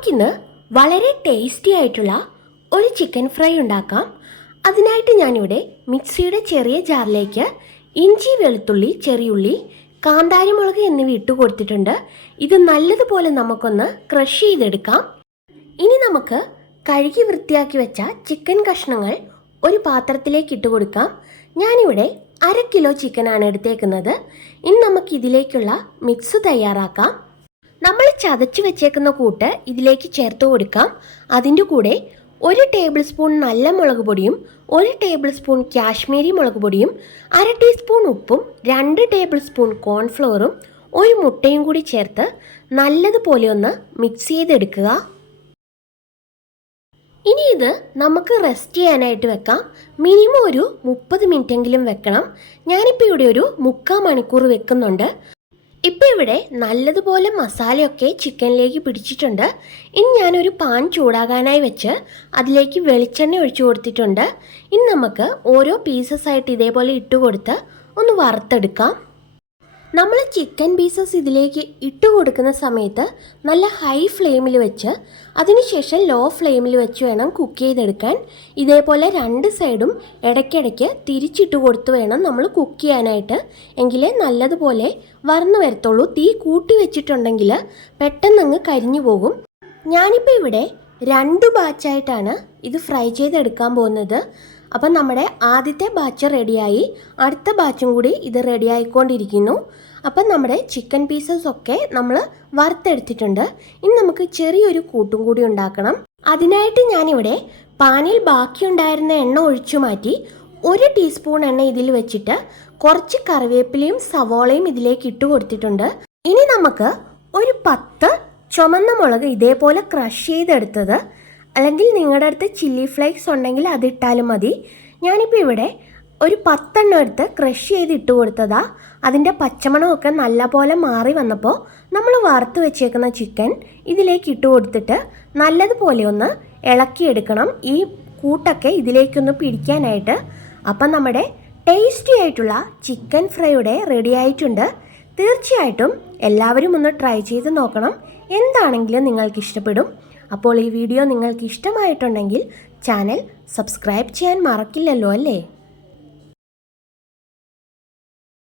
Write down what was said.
നമുക്കിന്ന് വളരെ ടേസ്റ്റി ആയിട്ടുള്ള ഒരു ചിക്കൻ ഫ്രൈ ഉണ്ടാക്കാം. അതിനായിട്ട് ഞാനിവിടെ മിക്സിയുടെ ചെറിയ ജാറിലേക്ക് ഇഞ്ചി വെളുത്തുള്ളി ചെറിയുള്ളി കാന്താരിമുളക് എന്നിവ ഇട്ട് കൊടുത്തിട്ടുണ്ട്. ഇത് നല്ലതുപോലെ നമുക്കൊന്ന് ക്രഷ് ചെയ്തെടുക്കാം. ഇനി നമുക്ക് കഴുകി വൃത്തിയാക്കി വെച്ച ചിക്കൻ കഷ്ണങ്ങൾ ഒരു പാത്രത്തിലേക്ക് ഇട്ട് കൊടുക്കാം. ഞാനിവിടെ അര കിലോ ചിക്കനാണ് എടുത്തേക്കുന്നത്. ഇനി നമുക്ക് ഇതിലേക്കുള്ള മിക്സ് തയ്യാറാക്കാം. നമ്മൾ ചതച്ച് വെച്ചേക്കുന്ന കൂട്ട് ഇതിലേക്ക് ചേർത്ത് കൊടുക്കാം. അതിന്റെ കൂടെ ഒരു ടേബിൾ സ്പൂൺ നല്ല മുളക് പൊടിയും ഒരു ടേബിൾ സ്പൂൺ കാശ്മീരി മുളക് പൊടിയും അര ടീസ്പൂൺ ഉപ്പും രണ്ട് ടേബിൾ സ്പൂൺ കോൺഫ്ലോറും ഒരു മുട്ടയും കൂടി ചേർത്ത് നല്ലതുപോലെ ഒന്ന് മിക്സ് ചെയ്തെടുക്കുക. ഇനി ഇത് നമുക്ക് റെസ്റ്റ് ചെയ്യാനായിട്ട് വെക്കാം. മിനിമം ഒരു മുപ്പത് മിനിറ്റെങ്കിലും വെക്കണം. ഞാനിപ്പോൾ ഇവിടെ ഒരു മുക്കാൽ മണിക്കൂർ വെക്കുന്നുണ്ട്. ഇപ്പം ഇവിടെ നല്ലതുപോലെ മസാലയൊക്കെ ചിക്കനിലേക്ക് പിടിച്ചിട്ടുണ്ട്. ഇനി ഞാനൊരു പാൻ ചൂടാകാനായി വെച്ച് അതിലേക്ക് വെളിച്ചെണ്ണ ഒഴിച്ചു കൊടുത്തിട്ടുണ്ട്. ഇനി നമുക്ക് ഓരോ പീസസ് ആയിട്ട് ഇതേപോലെ ഇട്ട് കൊടുത്ത് ഒന്ന് വറുത്തെടുക്കാം. നമ്മൾ ചിക്കൻ പീസസ് ഇതിലേക്ക് ഇട്ട് കൊടുക്കുന്ന സമയത്ത് നല്ല ഹൈ ഫ്ലെയിമിൽ വെച്ച് അതിനുശേഷം ലോ ഫ്ലെയിമിൽ വെച്ച് വേണം കുക്ക് ചെയ്തെടുക്കാൻ. ഇതേപോലെ രണ്ട് സൈഡും ഇടയ്ക്കിടയ്ക്ക് തിരിച്ചിട്ട് കൊടുത്ത് വേണം നമ്മൾ കുക്ക് ചെയ്യാനായിട്ട്. എങ്കിലേ നല്ലതുപോലെ വറന്നു വരത്തുള്ളൂ. തീ കൂട്ടി വെച്ചിട്ടുണ്ടെങ്കിൽ പെട്ടെന്ന് അങ്ങ് കരിഞ്ഞു പോകും. ഞാനിപ്പോൾ ഇവിടെ രണ്ട് ബാച്ചായിട്ടാണ് ഇത് ഫ്രൈ ചെയ്തെടുക്കാൻ പോകുന്നത്. അപ്പം നമ്മുടെ ആദ്യത്തെ ബാച്ച് റെഡിയായി അടുത്ത ബാച്ചും കൂടി ഇത് റെഡി ആയിക്കൊണ്ടിരിക്കുന്നു അപ്പം നമ്മുടെ ചിക്കൻ പീസസ് ഒക്കെ നമ്മൾ വറുത്തെടുത്തിട്ടുണ്ട്. ഇനി നമുക്ക് ചെറിയൊരു കൂട്ടും കൂടി ഉണ്ടാക്കണം. അതിനായിട്ട് ഞാനിവിടെ പാനിൽ ബാക്കിയുണ്ടായിരുന്ന എണ്ണ ഒഴിച്ചു മാറ്റി ഒരു ടീസ്പൂൺ എണ്ണ ഇതിൽ വെച്ചിട്ട് കുറച്ച് കറിവേപ്പിലയും സവോളയും ഇതിലേക്ക് ഇട്ട് കൊടുത്തിട്ടുണ്ട്. ഇനി നമുക്ക് ഒരു പത്ത് ചുമന്ന മുളക് ഇതേപോലെ ക്രഷ് ചെയ്തെടുത്തത് അല്ലെങ്കിൽ നിങ്ങളുടെ അടുത്ത് ചില്ലി ഫ്ലേക്സ് ഉണ്ടെങ്കിൽ അതിട്ടാലും മതി. ഞാനിപ്പോൾ ഇവിടെ ഒരു പത്തെണ്ണം എടുത്ത് ക്രഷ് ചെയ്ത് ഇട്ട് കൊടുത്തതാ. അതിന്റെ പച്ചമണമൊക്കെ നല്ലപോലെ മാറി വന്നപ്പോൾ നമ്മൾ വറുത്ത് വെച്ചേക്കുന്ന ചിക്കൻ ഇതിലേക്ക് ഇട്ട് കൊടുത്തിട്ട് നല്ലതുപോലെ ഒന്ന് ഇളക്കിയെടുക്കണം. ഈ കൂട്ടൊക്കെ ഇതിലേക്കൊന്ന് പിടിക്കാനായിട്ട്. അപ്പം നമ്മുടെ ടേസ്റ്റി ആയിട്ടുള്ള ചിക്കൻ ഫ്രൈയുടെ റെഡി ആയിട്ടുണ്ട്. തീർച്ചയായിട്ടും എല്ലാവരും ഒന്ന് ട്രൈ ചെയ്ത് നോക്കണം. എന്താണെങ്കിലും നിങ്ങൾക്ക് ഇഷ്ടപ്പെടും. അപ്പോൾ ഈ വീഡിയോ നിങ്ങൾക്ക് ഇഷ്ടമായിട്ടുണ്ടെങ്കിൽ ചാനൽ സബ്സ്ക്രൈബ് ചെയ്യാൻ മറക്കില്ലല്ലോ അല്ലേ?